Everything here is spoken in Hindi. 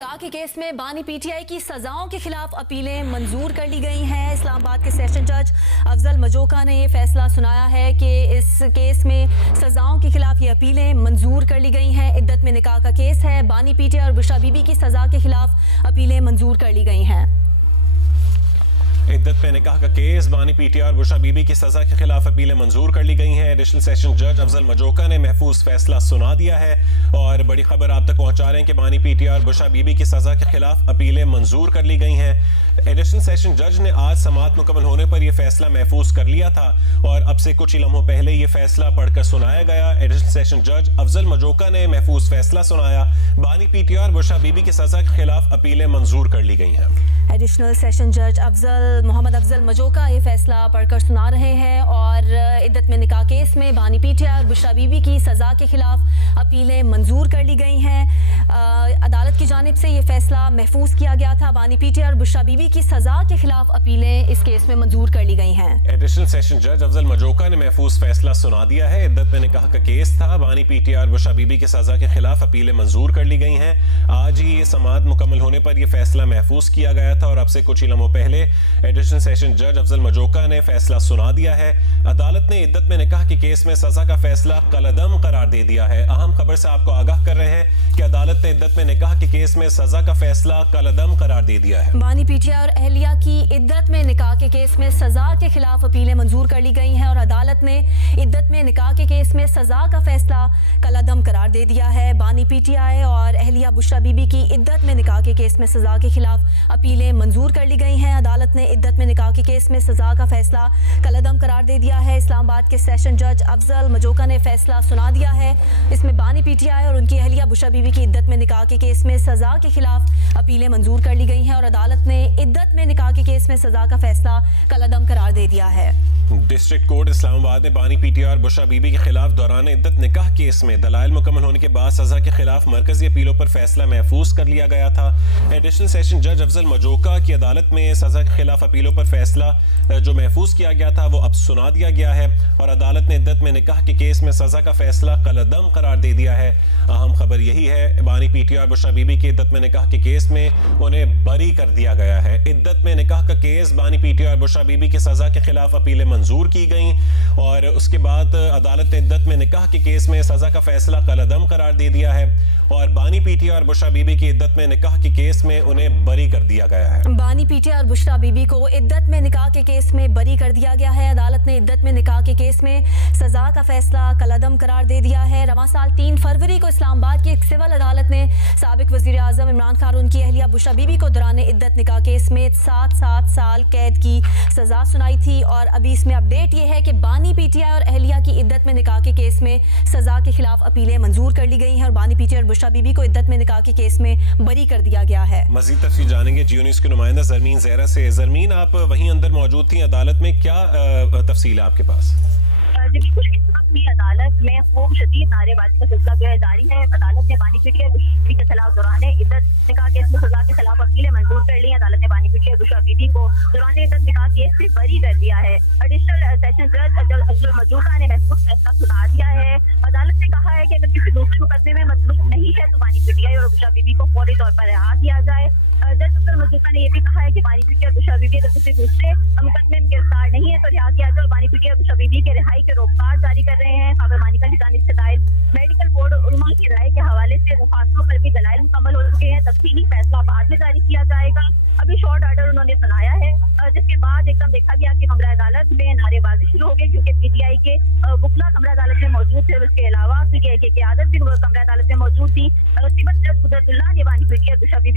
के केस में बानी पीटीआई की सजाओं के खिलाफ अपीलें मंजूर कर ली गई हैं। इस्लामाबाद के सेशन जज अफजल मजोका ने ये फैसला सुनाया है कि इस केस में सजाओं के खिलाफ ये अपीलें मंजूर कर ली गई हैं। इद्दत में निकाह का केस है। बानी पीटीआई और बुशरा बीबी की सजा के खिलाफ अपीलें मंजूर कर ली गई हैं। इद्दत में निकाह का केस, बानी पीटीआई और बुशरा बीबी की सजा के खिलाफ अपीलें मंजूर कर ली गई हैं। एडिशनल सेशन जज अफजल मजोका ने महफूज फैसला सुना दिया है और बड़ी खबर आप तक पहुंचा रहे हैं कि बानी पीटीआई और बुशरा बीबी की सजा के खिलाफ अपीलें मंजूर कर ली गई हैं। एडिशनल सेशन जज ने आज समाअत मुकम्मल होने पर यह फैसला महफूज कर लिया था और अब से कुछ ही लम्हों पहले ये फैसला पढ़कर सुनाया गया। एडिशनल सेशन जज अफजल मजोका ने महफूज फैसला सुनाया। बानी पीटीआई और बुशरा बीबी की सजा के खिलाफ अपीलें मंजूर कर ली गई हैं। एडिशनल सेशन जज मोहम्मद अफजल मजोका ये फैसला पढ़कर सुना रहे हैं और इद्दत में निकाह केस में बानी पीटीआई और बुशरा बीबी की सजा के खिलाफ अपीलें मंजूर कर ली गई हैं। अदालत की जानिब से ये फैसला महफूज किया गया था। बानी पीटीआई और बुशरा बीबी की सजा के खिलाफ अपीलें इस केस में मंजूर कर ली गई हैं। एडिशनल सेशन जज अफजल मजोका ने महफूज फैसला सुना दिया है। इद्दत में निकाह का केस था। बानी पीटीआई और बुशरा बीबी की सजा के खिलाफ अपीलें मंजूर कर ली गई हैं। आज ही ये समाअत मुकम्मल होने पर यह फैसला महफूज किया गया था और अब से कुछ ही लम्हों पहले एडिशनल सेशन जज अफजल मजोका ने फैसला सुना दिया है। अदालत ने इद्दत में निकाह के केस में सजा का फैसला कलअदम करार दे दिया है। अहम खबर से आपको आगाह कर रहे हैं कि अदालत ने इद्दत में निकाह के केस में सजा का फैसला कलअदम करार दे दिया है। बानी पीटीआई और अहलिया की इद्दत में निकाह के केस में सजा के खिलाफ अपीलें मंजूर कर ली गई हैं और अदालत ने इद्दत में निकाह के केस में सजा का फैसला कलअदम करार दे दिया है। बानी पीटीआई और अहलिया बुशरा बीबी की इद्दत में निकाह के केस में सजा के खिलाफ अपीलें मंजूर कर ली गई हैं। अदालत ने इद्दत में निकाह के केस में सजा का फैसला कलअदम करार दे दिया है। इस्लामाबाद के सेशन जज अफजल मजोका ने फैसला सुना दिया है। इसमें बानी पीटीआई और उनकी अहलिया बुशरा बीबी की इद्दत में निकाह के केस में सजा के खिलाफ अपीलें मंजूर कर ली गई हैं और अदालत ने इद्दत में निकाह के केस में सजा का फैसला कलअदम करार दे दिया है। डिस्ट्रिक्ट कोर्ट इस्लामाबाद ने बानी पीटीआई और बुशरा बीबी के खिलाफ दौरान इद्दत निकाह केस में दलाइल मुकम्मल होने के बाद सजा के खिलाफ मरकजी अपीलों पर फैसला महफूज कर लिया गया था। एडिशनल सेशन जज अफजल मजोका की अदालत में सजा के खिलाफ अपीलों पर फैसला जो महफूज किया गया था वो अब सुना दिया गया है और अदालत ने इद्दत में निकाह के केस में सजा का फैसला कलअदम करार दे दिया है। अहम खबर यही है, बानी पीटीआई और बुशरा बीबी की इद्दत में निकाह के केस में उन्हें बरी कर दिया गया है। इद्दत में निकाह का केस, बानी पीटीआई और बुशरा बीबी की सजा के खिलाफ अपीलें मंजूर की गई और उसके बाद अदालत ने इद्दत में निकाह के केस में सजा का फैसला कलअदम करार दे दिया है और बानी पीटीआई और बुशरा बीबी की इद्दत में निकाह के केस में उन्हें बरी कर दिया गया है। बानी पीटीआई और बुशरा बीबी को इद्दत में निकाह के केस में बरी कर दिया गया है। अदालत ने इद्दत में निकाह के केस में सजा का फैसला कलअदम करार दे दिया है। रवां साल 3 फरवरी को इस्लामाबाद की एक सिविल अदालत ने साबिक वजीर आजम इमरान खान और उनकी अहलिया बुशरा बीबी को दौरान इद्दत निकाह केस में 7 साल कैद की सजा सुनाई थी और अभी इसमें अपडेट ये है कि बानी पीटीआई और अहलिया की इद्दत में निकाह के केस में सजा के खिलाफ अपीलें मंजूर कर ली गई हैं और बानी पीटीआई और बुशरा बीबी को इद्दत में निकाह के केस में बरी कर दिया गया है। मजीद तफसील जानेंगे जियो न्यूज़ की नुमाइंदा जरमीन ज़हरा से। जरमीन, आप वहीं अंदर मौजूद थी अदालत में, क्या तफसील है आपके पास? अदालत में खूब शदीद नारेबाजी का सिलसिला जो है जारी है। अदालत ने बानी पीटीआई के खिलाफ दौरान इद्दत निकाह केस में सजा के खिलाफ अपीलें मंजूर कर ली। अदालत ने बानी पीटीआई बुशरा बीबी को दौरान इद्दत निकाह केस से बरी कर दिया है। एडिशनल सेशन जज अफजल मजोका ने महफूज फैसला सुना दिया है। अदालत ने कहा है कि अगर किसी दूसरे मुकदमे में मजलूम नहीं है तो बानी पीटीआई और बुशरा बीबी को फौरी तौर पर रिहा किया जाए। जज अफजल मजोका ने यह भी कहा है कि बानी पीटीआई और बुशरा बीबी अगर किसी दूसरे मुकदमे में गिरफ्तार नहीं है तो रिहा किया जाए और बानी पीटीआई और बुशरा बीबी के रिहाई के रोकथाम जारी कर रहे हैं। खबर मानिका की जानिब से दायर मेडिकल बोर्ड उलमा की राय के हवाले से दरखास्तों पर भी दलाइल मुकम्मल हो चुके हैं। तफसीली फैसला बाद में जारी किया जाएगा। अभी शॉर्ट ऑर्डर उन्होंने सुनाया है जिसके बाद एकदम देखा गया कि कमरा अदालत में नारेबाजी शुरू हो गई क्योंकि पीटीआई के वकला कमरा अदालत में मौजूद थे। उसके अलावा की आदत भी कमरा अदालत में मौजूद थी। सिविल जज कुदरतुल्लाह ने बानी पीटीआई बुशरा बीबी